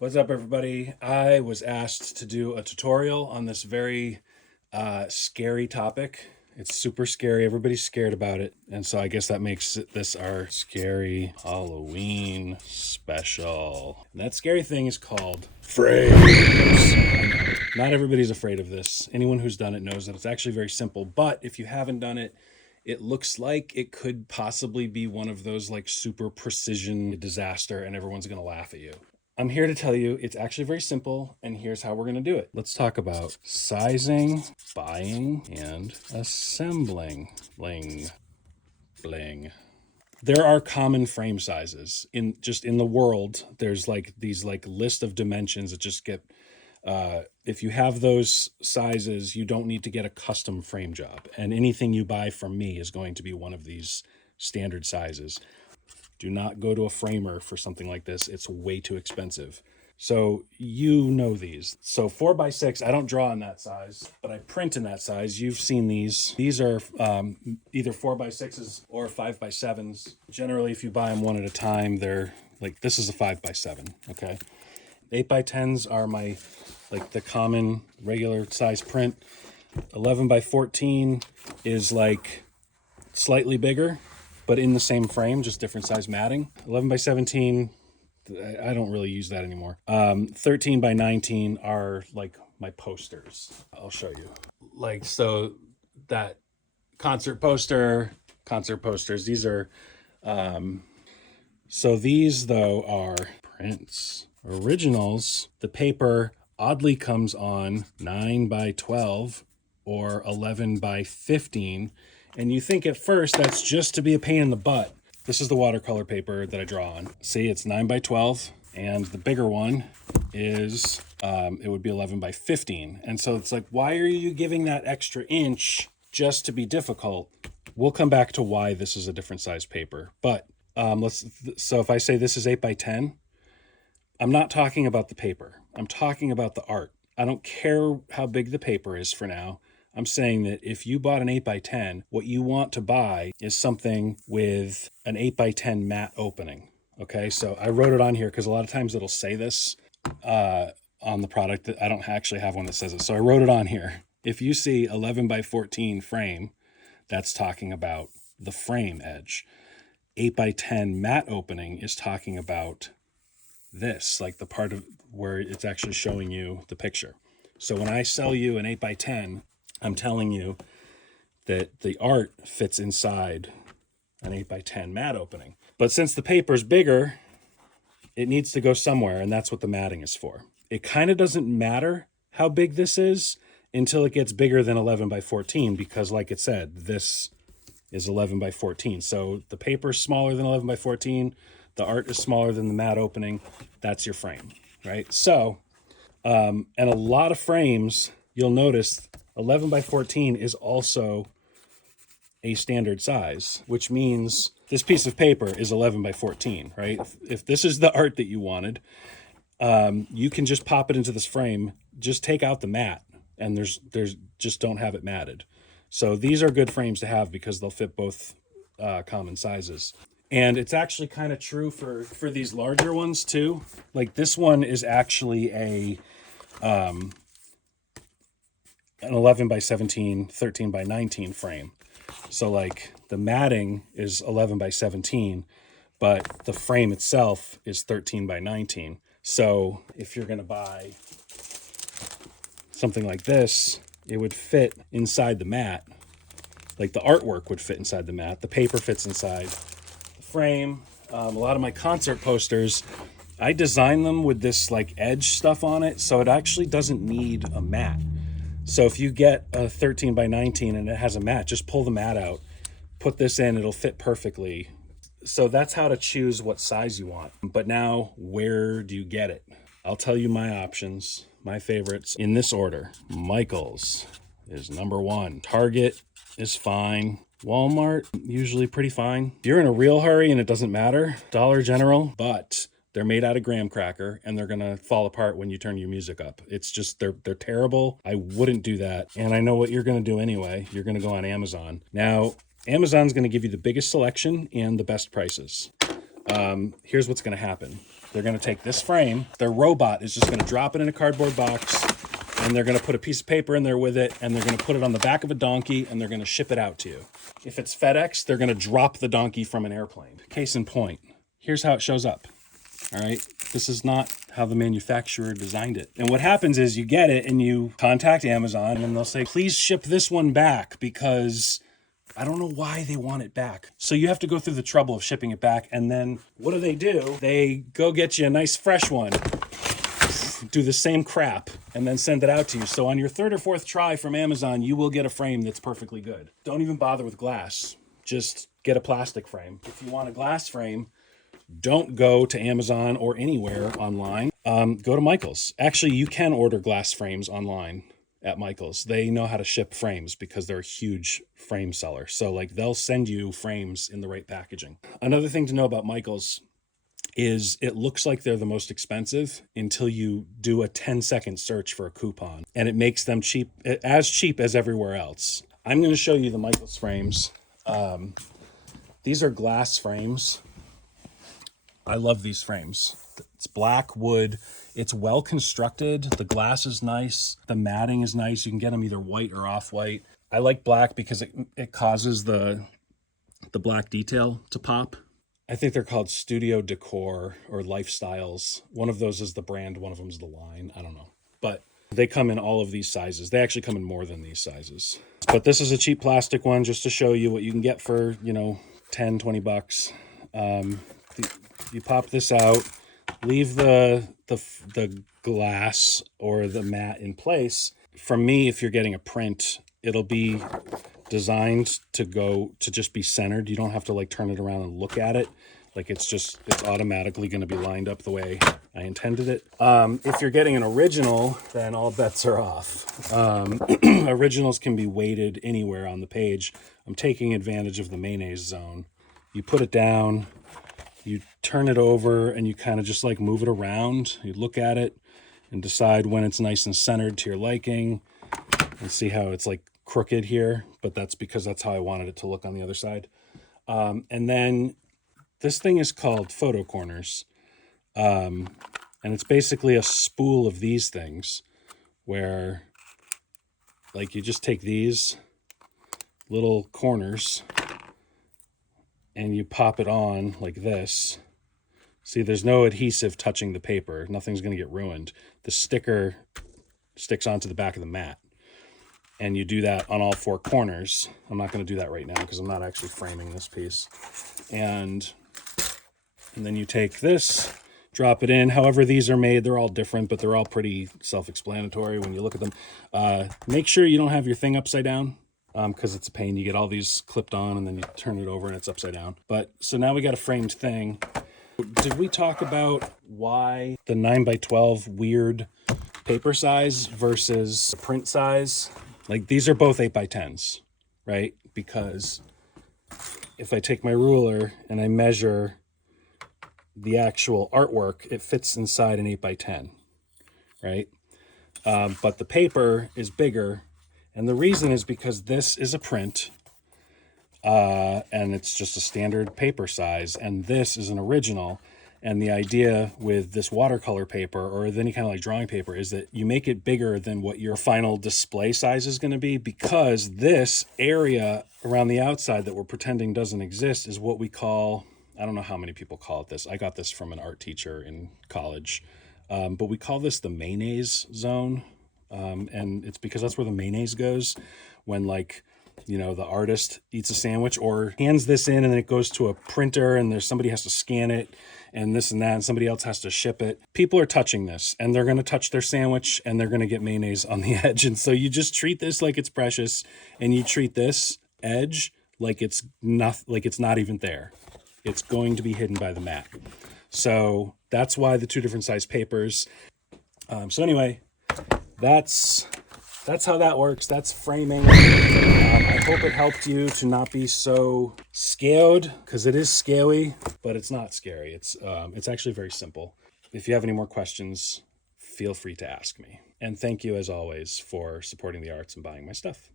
What's up, everybody? I was asked to do a tutorial on this very scary topic. It's super scary. Everybody's scared about it. And so I guess that makes this our scary Halloween special. And that scary thing is called frames. Not everybody's afraid of this. Anyone who's done it knows that it's actually very simple. But if you haven't done it, it looks like it could possibly be one of those like super precision disaster and everyone's going to laugh at you. I'm here to tell you it's actually very simple, and here's how we're going to do it. Let's talk about sizing, buying, and assembling. Bling. There are common frame sizes in the world. There's like these like list of dimensions that just get if you have those sizes, you don't need to get a custom frame job, and anything you buy from me is going to be one of these standard sizes. Do not go to a framer for something like this. It's way too expensive. So you know these. So 4x6, I don't draw in that size, but I print in that size. You've seen these. These are either 4x6s or 5x7s. Generally, if you buy them one at a time, they're like, this is a 5x7, okay? 8x10s are my, like the common regular size print. 11x14 is like slightly bigger, but in the same frame, just different size matting. 11x17, I don't really use that anymore. 13x19 are like my posters. I'll show you. Like, so that concert posters, these are, so these though are prints. Originals, the paper oddly comes on 9x12 or 11x15. And you think at first that's just to be a pain in the butt. This is the watercolor paper that I draw on. See, it's 9x12, and the bigger one is, it would be 11x15. And so it's like, why are you giving that extra inch just to be difficult? We'll come back to why this is a different size paper. But so if I say this is 8x10, I'm not talking about the paper. I'm talking about the art. I don't care how big the paper is for now. I'm saying that if you bought an 8x10, what you want to buy is something with an 8x10 matte opening. Okay, so I wrote it on here because a lot of times it'll say this on the product. That I don't actually have one that says it. So I wrote it on here. If you see 11x14 frame, that's talking about the frame edge. 8x10 matte opening is talking about this, like the part of where it's actually showing you the picture. So when I sell you an 8x10, I'm telling you that the art fits inside an 8x10 matte opening. But since the paper's bigger, it needs to go somewhere, and that's what the matting is for. It kind of doesn't matter how big this is until it gets bigger than 11x14, because like it said, this is 11x14. So the paper's smaller than 11x14, the art is smaller than the matte opening, that's your frame, right? So, and a lot of frames, you'll notice 11x14 is also a standard size, which means this piece of paper is 11x14, right? If this is the art that you wanted, you can just pop it into this frame, just take out the matte, and there's just don't have it matted. So these are good frames to have because they'll fit both common sizes. And it's actually kind of true for these larger ones too. Like this one is actually an 11x17, 13x19 frame. So like the matting is 11x17, but the frame itself is 13x19. So if you're going to buy something like this, it would fit inside the mat. Like the artwork would fit inside the mat. The paper fits inside the frame. A lot of my concert posters, I design them with this like edge stuff on it, so it actually doesn't need a mat. So if you get a 13x19 and it has a mat, just pull the mat out, put this in, it'll fit perfectly. So that's how to choose what size you want. But now, where do you get it? I'll tell you my options, my favorites in this order. Michael's is number one. Target is fine. Walmart, usually pretty fine. If you're in a real hurry and it doesn't matter, Dollar General, but they're made out of graham cracker and they're gonna fall apart when you turn your music up. It's just, they're terrible. I wouldn't do that. And I know what you're gonna do anyway. You're gonna go on Amazon. Now, Amazon's gonna give you the biggest selection and the best prices. Here's what's gonna happen. they're going to take this frame, their robot is just going to drop it in a cardboard box, and they're going to put a piece of paper in there with it, and they're going to put it on the back of a donkey, and they're going to ship it out to you. If it's FedEx, they're going to drop the donkey from an airplane. Case in point, here's how it shows up. All right, this is not how the manufacturer designed it. And what happens is you get it and you contact Amazon and they'll say, please ship this one back because I don't know why they want it back. So you have to go through the trouble of shipping it back. And then what do? They go get you a nice fresh one, do the same crap, and then send it out to you. So on your third or fourth try from Amazon, you will get a frame that's perfectly good. Don't even bother with glass. Just get a plastic frame. If you want a glass frame, don't go to Amazon or anywhere online. Go to Michaels. Actually, you can order glass frames online at Michaels. They know how to ship frames because they're a huge frame seller. So like they'll send you frames in the right packaging. Another thing to know about Michaels is it looks like they're the most expensive until you do a 10-second search for a coupon, and it makes them cheap as everywhere else. I'm going to show you the Michaels frames. These are glass frames. I love these frames. It's black wood. It's well constructed. The glass is nice. The matting is nice. You can get them either white or off-white. I like black because it causes the black detail to pop. I think they're called Studio Decor or Lifestyles. One of those is the brand, one of them is the line. I don't know. But they come in all of these sizes. They actually come in more than these sizes. But this is a cheap plastic one just to show you what you can get for, $10-20. You pop this out, leave the glass or the mat in place. From me, if you're getting a print, it'll be designed to just be centered. You don't have to turn it around and look at it. It's automatically going to be lined up the way I intended it. If you're getting an original, then all bets are off. Originals can be weighted anywhere on the page. I'm taking advantage of the mayonnaise zone. You put it down, you turn it over, and you kind of just move it around. You look at it and decide when it's nice and centered to your liking. And see how it's crooked here, but that's because that's how I wanted it to look on the other side. And then this thing is called photo corners. And it's basically a spool of these things where you just take these little corners and you pop it on like this. See, there's no adhesive touching the paper. Nothing's going to get ruined. The sticker sticks onto the back of the mat. And you do that on all four corners. I'm not going to do that right now because I'm not actually framing this piece. And then you take this, drop it in. However these are made, they're all different, but they're all pretty self-explanatory when you look at them. Make sure you don't have your thing upside down because it's a pain. You get all these clipped on and then you turn it over and it's upside down. But so now we got a framed thing. Did we talk about why the 9x12 weird paper size versus print size? These are both 8x10s, right? Because if I take my ruler and I measure the actual artwork, it fits inside an 8x10, right? But the paper is bigger. And the reason is because this is a print and it's just a standard paper size. And this is an original. And the idea with this watercolor paper or any kind of drawing paper is that you make it bigger than what your final display size is going to be, because this area around the outside that we're pretending doesn't exist is what we call, I don't know how many people call it this. I got this from an art teacher in college, but we call this the mayonnaise zone. And it's because that's where the mayonnaise goes when the artist eats a sandwich or hands this in and then it goes to a printer and somebody has to scan it and this and that, and somebody else has to ship it. People are touching this and they're going to touch their sandwich and they're going to get mayonnaise on the edge. And so you just treat this like it's precious, and you treat this edge like it's not even there. It's going to be hidden by the mat. So that's why the two different size papers. So anyway, that's how that works. That's framing. I hope it helped you to not be so scared, because it is scary, but it's not scary. It's actually very simple. If you have any more questions, feel free to ask me. And thank you, as always, for supporting the arts and buying my stuff.